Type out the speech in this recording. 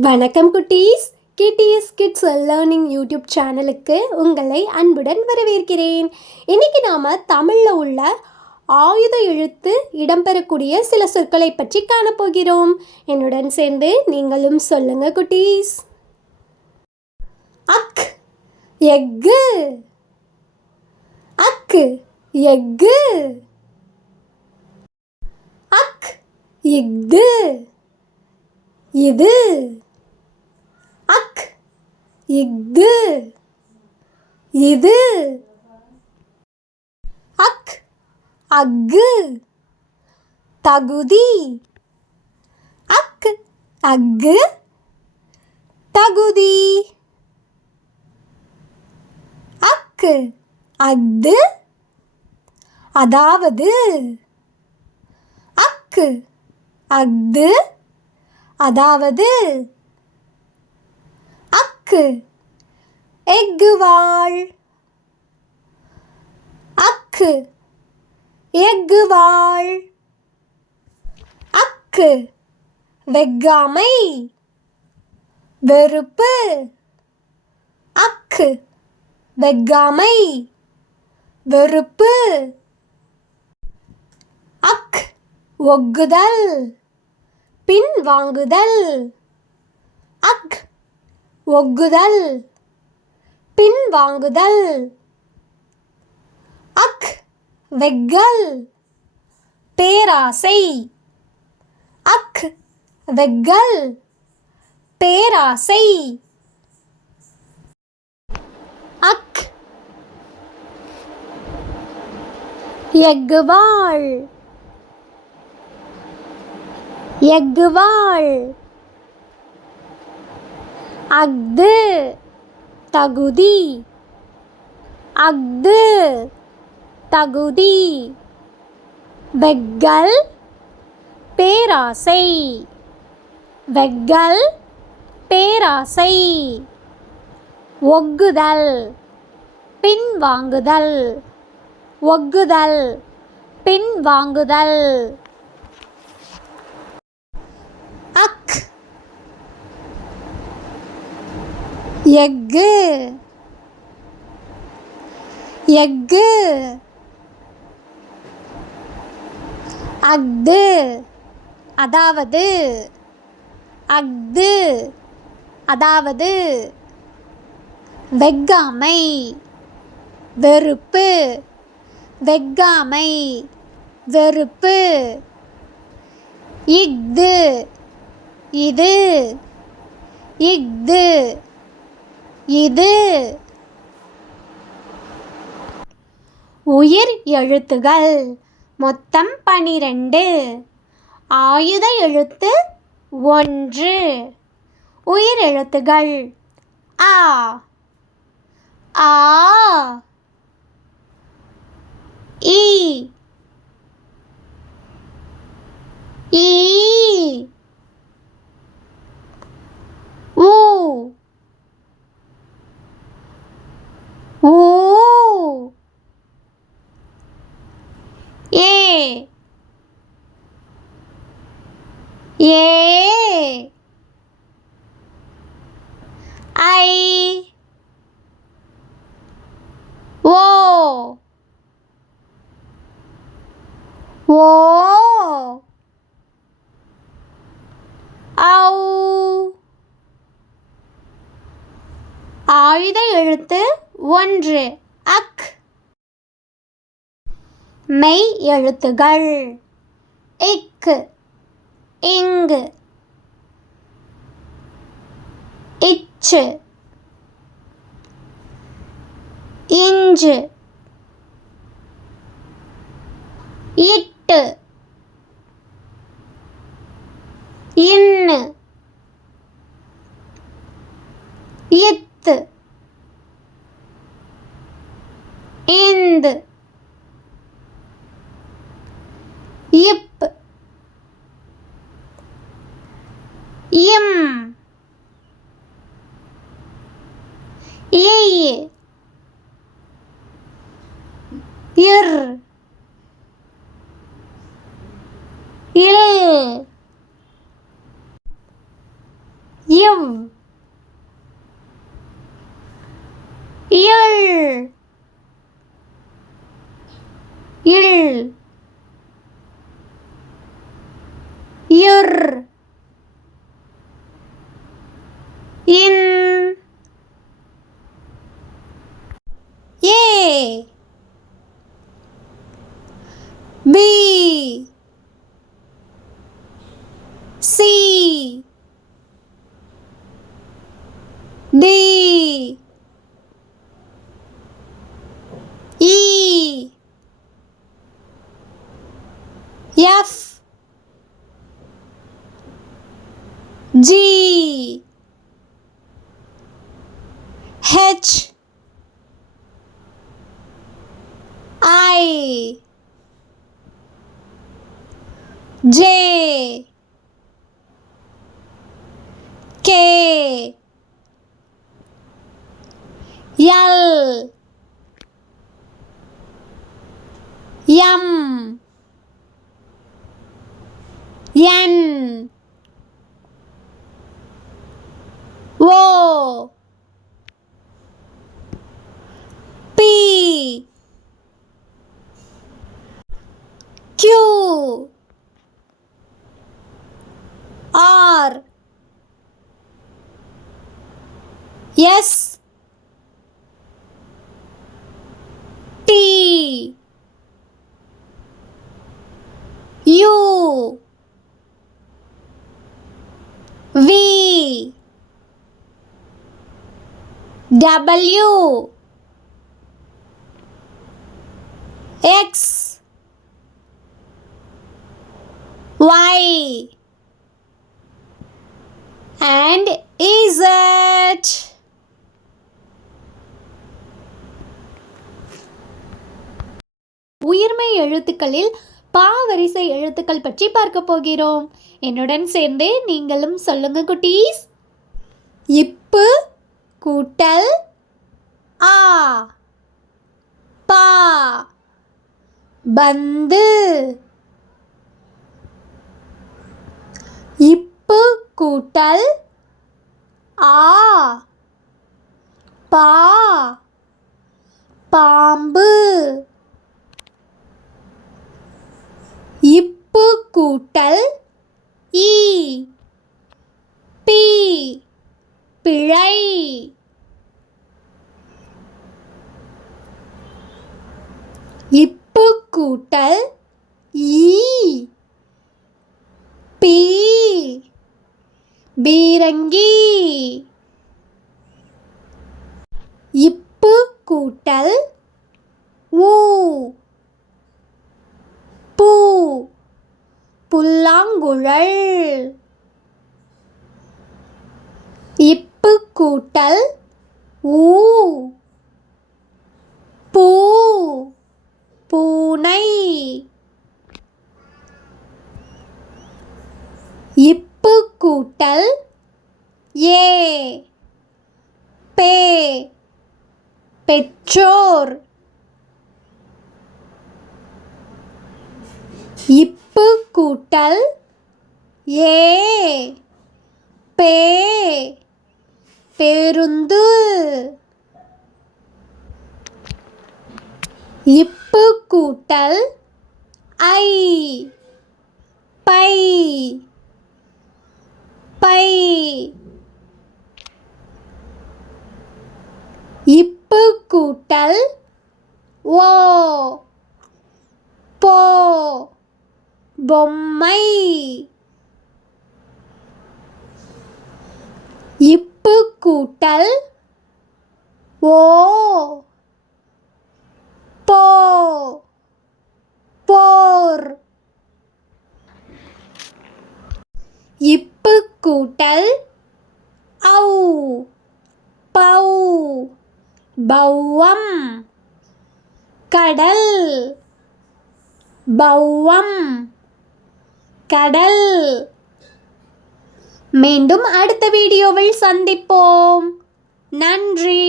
வணக்கம் குட்டீஸ். கிட்டிஎஸ் kids learning YouTube சேனலுக்கு உங்களை அன்புடன் வரவேற்கிறேன். இன்னைக்கு நாம் தமிழில் உள்ள ஆயுத எழுத்து இடம்பெறக்கூடிய சில சொற்களை பற்றி காணப்போகிறோம். என்னுடன் சேர்ந்து நீங்களும் சொல்லுங்க குட்டீஸ். அக் எக்கு, அக்கு எக்கு. அக் இஃது இது. அக் இஃது இது. அக் அக்கு தகுதி. அக் அக்கு தகுதி. அக்கு அஃது அதாவது. அக்கு அஃது அதாவது. அக்கு எக்குவாள். அக்கு எக்குவாள். அக்கு வெக்காமை வெறுப்பு. அக்கு வெக்காமை வெறுப்பு. அக் ஒக்குதல் பின் வாங்குதல். அக் ஒக்குதல் பின் வாங்குதல். அக் வெக்கல் பேராசை. அக் வெக்கல் பேராசை. அக் எக்குவாள். எக்குவாள். அஃது தகுதி. அஃது தகுதி. வெக்கல் பேராசை. வெக்கல் பேராசை. ஒக்குதல் பின் வாங்குதல். ஒக்குதல் பின் வாங்குதல். அக் எக்கு. எக்கு அஃது அதாவது. அஃது அதாவது. வெக்காமை வெறுப்பு. வெக்காமை வெறுப்பு. இஃது இது. இஃது இது. உயிர் எழுத்துகள் மொத்தம் 12. ஆயுத எழுத்து 1. உயிர் எழுத்துகள் ஆ, ஆ, ஈ, ஈ, ஊ, ஊ, ஏ, ஏ, ஐ, ஓ, ஓ, ஔ. ஆயுத எழுத்து 1 அக். மெய் எழுத்துகள் இக், இங்கு, இச்சு, இஞ்சு, இட்டு, இன்னு, இத்து, இந்து, இப், இம், இய், இர், இல், இவ் இள் இள் இர் இன் A B C D E F G H I J K L M N O P Q R S T U V W X Y and Z. உயிர்மெய் எழுத்துக்களில் பா வரிசை எழுத்துக்கள் பற்றி பார்க்க போகிறோம். என்னுடன் சேர்ந்து நீங்களும் சொல்லுங்க குட்டீஸ். இப்பு கூட்டல் ஆ பா பந்து. இப்பு கூட்டல் ஆ பா பாம்பு. இப்பு கூட்டல் ஈ பி பிழை. இப்பு கூட்டல் ஈ பி பீரங்கி. இப்பு கூட்டல் ஊ பூ புல்லாங்குழல். இப்பு கூட்டல் ஊ பூ பூனை. இப்பு கூட்டல் ஏ பே பெற்றோர். இப்பு கூட்டல் ஏ பே பேருந்து. இப்பு கூட்டல் ஐ பை பை. இப்பு கூட்டல் ஓ போ பொம்மை. இப்பு கூட்டல் ஓ போ போர். இப்பு கூட்டல் ஔ பௌ பௌவம். கடல் பௌவம் கடல். மீண்டும் அடுத்த வீடியோவில் சந்திப்போம். நன்றி.